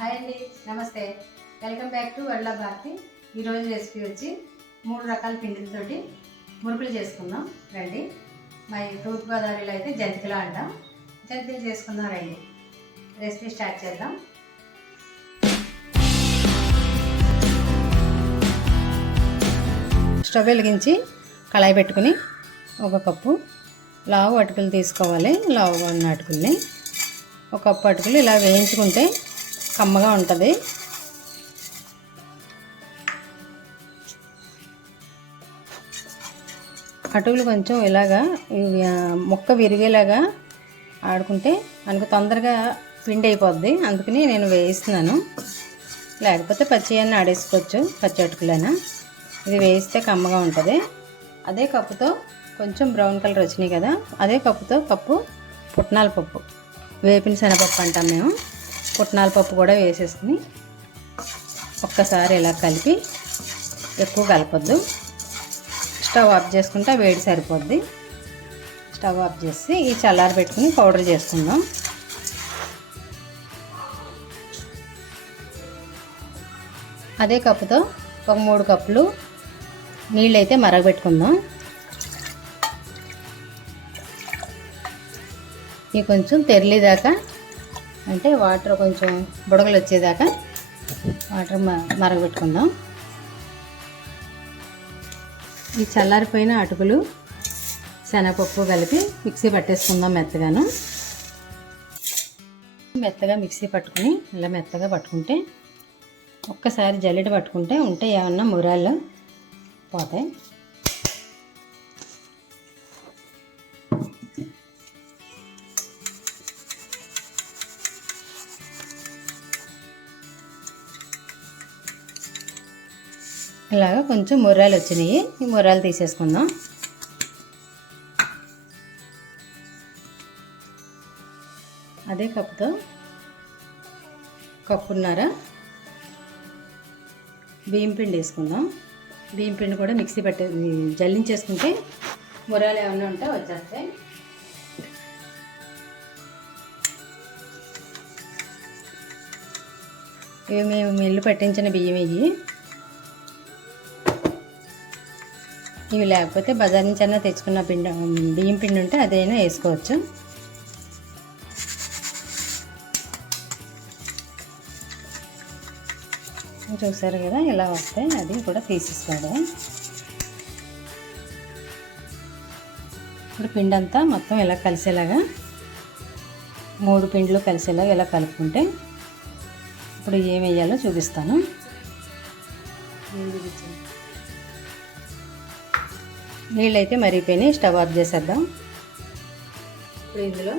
Hi అండి నమస్తే. Welcome back to వడ్ల భారతి. ఈరోజు రెసిపీ వచ్చి మూడు రకాల పిండిలతోటి మురుకులు చేసుకుందాం. రండి. మా తూర్పుగోదావరిలో అయితే జంతికలు అంటాం. జంతికలు చేసుకుందాం రండి. రెసిపీ స్టార్ట్ చేద్దాం. స్టవ్ వెలిగించి కళాయి పెట్టుకుని ఒక కప్పు లావు అటుకులు తీసుకోవాలి. లావుగా ఉన్న అటుకుల్ని ఒక కప్పు అటుకులు ఇలా వేయించుకుంటే కమ్మగా ఉంటుంది. అటువులు కొంచెం ఇలాగా మొక్క ముక్క విరిగేలాగా ఆడుకుంటే మనకు తొందరగా పిండి అయిపోద్ది. అందుకని నేను వేయిస్తున్నాను. లేకపోతే పచ్చి అన్న ఆడేసుకోవచ్చు పచ్చి అటుకులైనా. ఇది వేయిస్తే కమ్మగా ఉంటుంది. అదే కప్పుతో కొంచెం బ్రౌన్ కలర్ వచ్చినాయి కదా అదే కప్పుతో కప్పు పుట్నాల పప్పు. వేపిన శనగపప్పు అంటాం మేము. పుట్నాల పప్పు కూడా వేసేసుకుని ఒక్కసారి ఇలా కలిపి ఎక్కువ కలపొద్దు. స్టవ్ ఆఫ్ చేసుకుంటే వేడి సరిపోద్ది. స్టవ్ ఆఫ్ చేసి ఈ చల్లారి పెట్టుకుని పౌడర్ చేసుకుందాం. అదే కప్పుతో ఒక మూడు కప్పులు నీళ్ళు అయితే మరగబెట్టుకుందాం. ఇవి కొంచెం తెరలేదాకా అంటే వాటర్ కొంచెం బుడగలు వచ్చేదాకా వాటర్ మరగబెట్టుకుందాం. ఈ చల్లారిపోయిన అటుకులు శనగపప్పు కలిపి మిక్సీ పట్టేసుకుందాం మెత్తగాను. మెత్తగా మిక్సీ పట్టుకుని ఇలా మెత్తగా పట్టుకుంటే ఒక్కసారి జల్లెడ పట్టుకుంటే ఉంటే ఏమన్నా మురాళ్ళు పోతాయి. ఇలాగా కొంచెం ముర్రాలు వచ్చినాయి. ఈ ముర్రాలు తీసేసుకుందాం. అదే కప్పుతో కప్పున్నర బియ్యం పిండి వేసుకుందాం. బియ్యం పిండి కూడా మిక్సీ పట్టే జల్లించేసుకుంటే మురాలు ఏమైనా ఉంటే వచ్చేస్తాయి. ఇవి మేము మిల్లు పట్టించిన బియ్యం ఇవి. ఇవి లేకపోతే బజార్ నుంచి అన్నా తెచ్చుకున్న పిండి బియ్యం పిండి ఉంటే అదైనా వేసుకోవచ్చు. చూసారు కదా ఇలా వస్తాయి అది కూడా తీసేసుకోవడం ఇప్పుడు పిండి అంతా మొత్తం ఇలా కలిసేలాగా మూడు పిండిలు కలిసేలాగా ఇలా కలుపుకుంటే ఇప్పుడు ఏం వేయాలో చూపిస్తాను. నీళ్ళైతే మరిగిపోయినాయి స్టవ్ ఆఫ్ చేసేద్దాం. ఇప్పుడు ఇందులో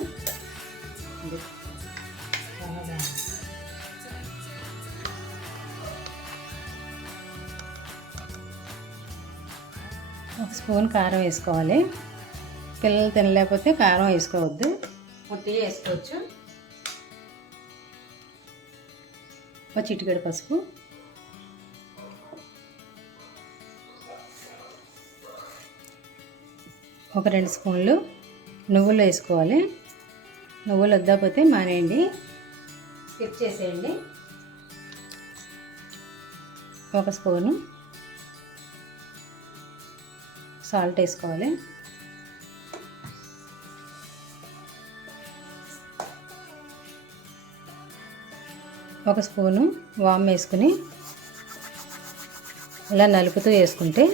ఒక స్పూన్ కారం వేసుకోవాలి. పిల్లలు తినలేకపోతే కారం వేసుకోవద్దు. ముట్టి వేసుకోవచ్చు. ఒక చిటికెడు పసుపు. ఒక రెండు స్పూన్లు నువ్వులు వేసుకోవాలి. నువ్వులు వద్దకపోతే మానేయండి. స్కిప్ చేసేయండి. ఒక స్పూను సాల్ట్ వేసుకోవాలి. ఒక స్పూను వామ్ వేసుకుని ఇలా నలుపుతూ వేసుకుంటే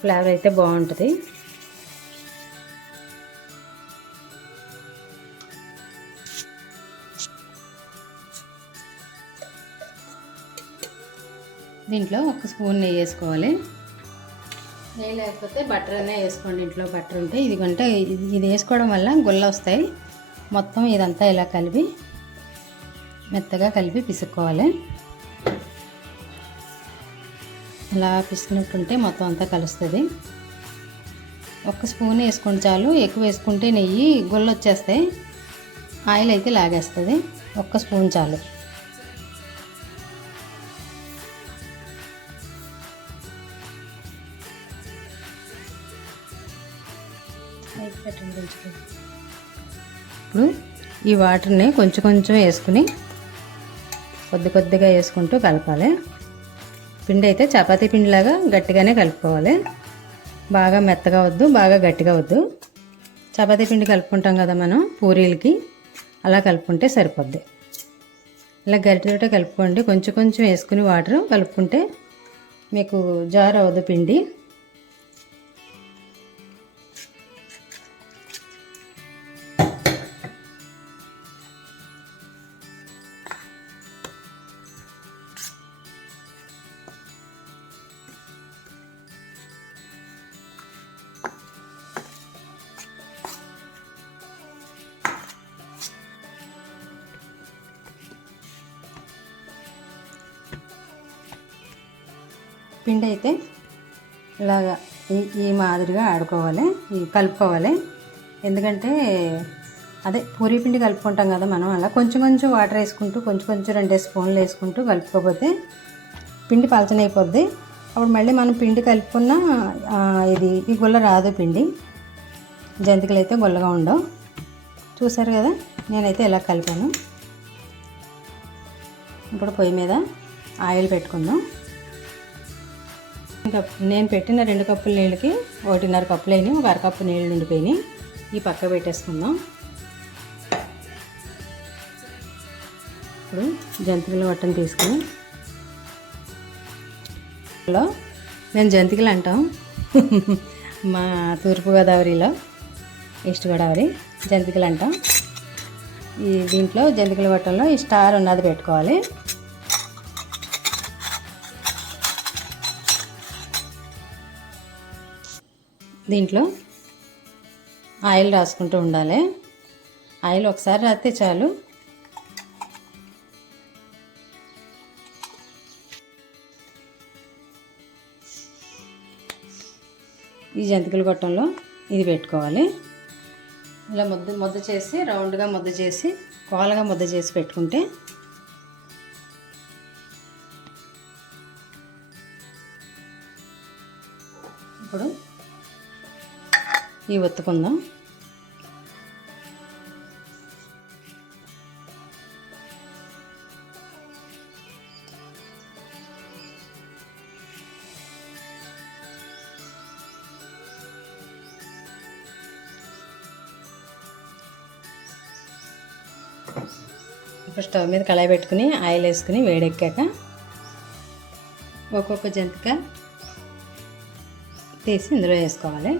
ఫ్లేవర్ అయితే బాగుంటుంది. దీంట్లో ఒక స్పూన్ నెయ్యి వేసుకోవాలి. నెయ్యి లేకపోతే బటర్ అనే వేసుకోండి. ఇంట్లో బటర్ ఉంటే ఇది కొంటే ఇది ఇది వేసుకోవడం వల్ల గుల్ల వస్తాయి. మొత్తం ఇదంతా ఇలా కలిపి మెత్తగా కలిపి పిసుక్కోవాలి. ఇలా పిసుకున్నట్టుంటే మొత్తం అంతా కలుస్తుంది. ఒక స్పూన్ వేసుకుంటే చాలు. ఎక్కువ వేసుకుంటే నెయ్యి గుల్ల వచ్చేస్తాయి ఆయిల్ అయితే లాగేస్తుంది. ఒక్క స్పూన్ చాలు. ఈ వాటర్ని కొంచెం కొంచెం వేసుకుని కొద్ది కొద్దిగా వేసుకుంటూ కలపాలి. పిండి అయితే చపాతీ పిండిలాగా గట్టిగానే కలుపుకోవాలి. బాగా మెత్తగా వద్దు బాగా గట్టిగా వద్దు. చపాతీ పిండి కలుపుకుంటాం కదా మనం పూరీలకి అలా కలుపుకుంటే సరిపోద్ది. ఇలా గరిటెతో కలుపుకోండి. కొంచెం కొంచెం వేసుకుని వాటర్ కలుపుకుంటే మీకు జార్ అవ్వదు పిండి. పిండి అయితే ఇలాగా ఈ ఈ మాదిరిగా ఆడుకోవాలి ఈ కలుపుకోవాలి. ఎందుకంటే అదే పూరి పిండి కలుపుకుంటాం కదా మనం అలా కొంచెం కొంచెం వాటర్ వేసుకుంటూ కొంచెం కొంచెం రెండు స్పూన్లు వేసుకుంటూ కలుపుకోకపోతే పిండి పలచనైపోద్ది అప్పుడు మళ్ళీ మనం పిండి కలుపుకున్న ఇది ఈ గుల్ల రాదు పిండి. జంతికలు అయితే గుల్లగా ఉండవు. చూసారు కదా? నేనైతే ఇలా కలిపాను. ఇప్పుడు పొయ్యి మీద ఆయిల్ పెట్టుకుందాం. నేను పెట్టిన రెండు కప్పుల నీళ్ళకి ఒకటిన్నర కప్పులు అయినాయి ఒక అరకప్పు నీళ్ళు నిండిపోయినాయి. ఈ పక్క పెట్టేసుకుందాం. ఇప్పుడు జంతికల వట్టను తీసుకుని హలో నేను జంతికలు అంటాం. మా తూర్పుగోదావరిలో ఈస్ట్ గోదావరి జంతికలు అంటాం. ఈ దీంట్లో జంతికల వట్టంలో ఈ స్టార్ ఉన్నది పెట్టుకోవాలి. దీంట్లో ఆయిల్ రాసుకుంటూ ఉండాలి. ఆయిల్ ఒకసారి రాస్తే చాలు. ఈ జంతికల గొట్టంలో ఇది పెట్టుకోవాలి. ఇలా ముద్ద ముద్ద చేసి రౌండ్గా ముద్ద చేసి కోలగా ముద్ద చేసి పెట్టుకుంటే ఇప్పుడు ఇవి ఒత్తుకుందాం ఇప్పుడు స్టవ్ మీద కళాయి పెట్టుకుని ఆయిల్ వేసుకుని వేడెక్కాక ఒక్కొక్క జంతిక తీసి ఇందులో వేసుకోవాలి.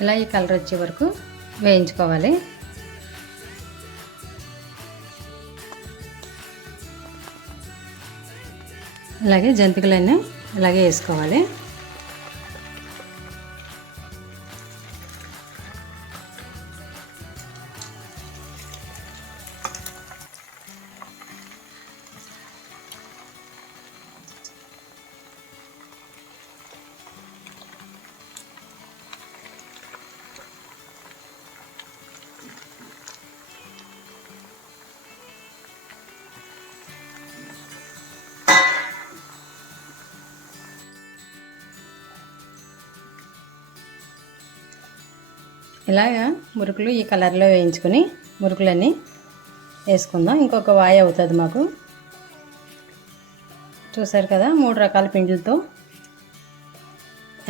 ఇలా ఈ కలర్ వచ్చే వరకు వేయించుకోవాలి. అలాగే జంతికలన్నీ అలాగే వేసుకోవాలి. ఇలాగా మురుకులు ఈ కలర్లో వేయించుకొని మురుకులన్నీ వేసుకుందాం. ఇంకొక వాయి అవుతుంది మాకు. చూసారు కదా మూడు రకాల పిండిలతో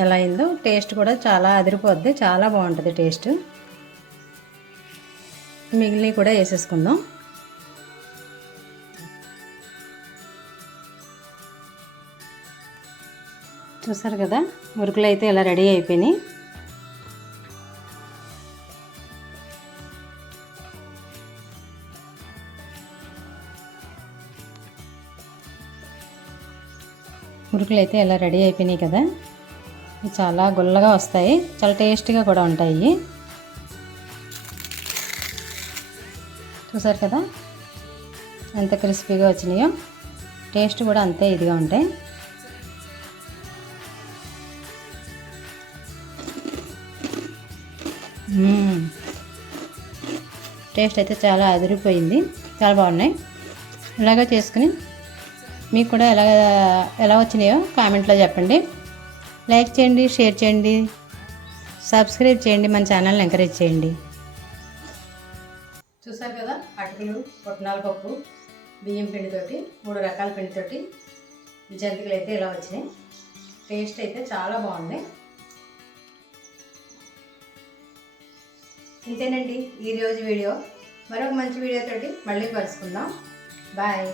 ఎలా అయిందో. టేస్ట్ కూడా చాలా అదిరిపోద్ది చాలా బాగుంటుంది టేస్ట్. మిగిలినవి కూడా వేసేసుకుందాం. చూసారు కదా మురుకులు అయితే ఇలా రెడీ అయిపోయినాయి. మురుకులు అయితే ఇలా రెడీ అయిపోయినాయి కదా. చాలా గుల్లగా వస్తాయి. చాలా టేస్టీగా కూడా ఉంటాయి. చూసారు కదా? ఎంత క్రిస్పీగా వచ్చినాయో. టేస్ట్ కూడా అంతే ఇదిగా ఉంటాయి. టేస్ట్ అయితే చాలా అదిరిపోయింది. చాలా బాగున్నాయి. ఇలాగ చేసుకుని మీకు కూడా ఎలా ఎలా వచ్చినాయో కామెంట్లో చెప్పండి. లైక్ చేయండి షేర్ చేయండి సబ్స్క్రైబ్ చేయండి మన ఛానల్ని ఎంకరేజ్ చేయండి. చూసారు కదా అటుకులు పుట్నాల పప్పు బియ్యం పిండితోటి మూడు రకాల పిండితోటి జంతికలు అయితే ఇలా వచ్చినాయి. టేస్ట్ అయితే చాలా బాగుంది. ఇంతేనండి ఈరోజు వీడియో. మరొక మంచి వీడియోతోటి మళ్ళీ కలుసుకుందాం. బాయ్.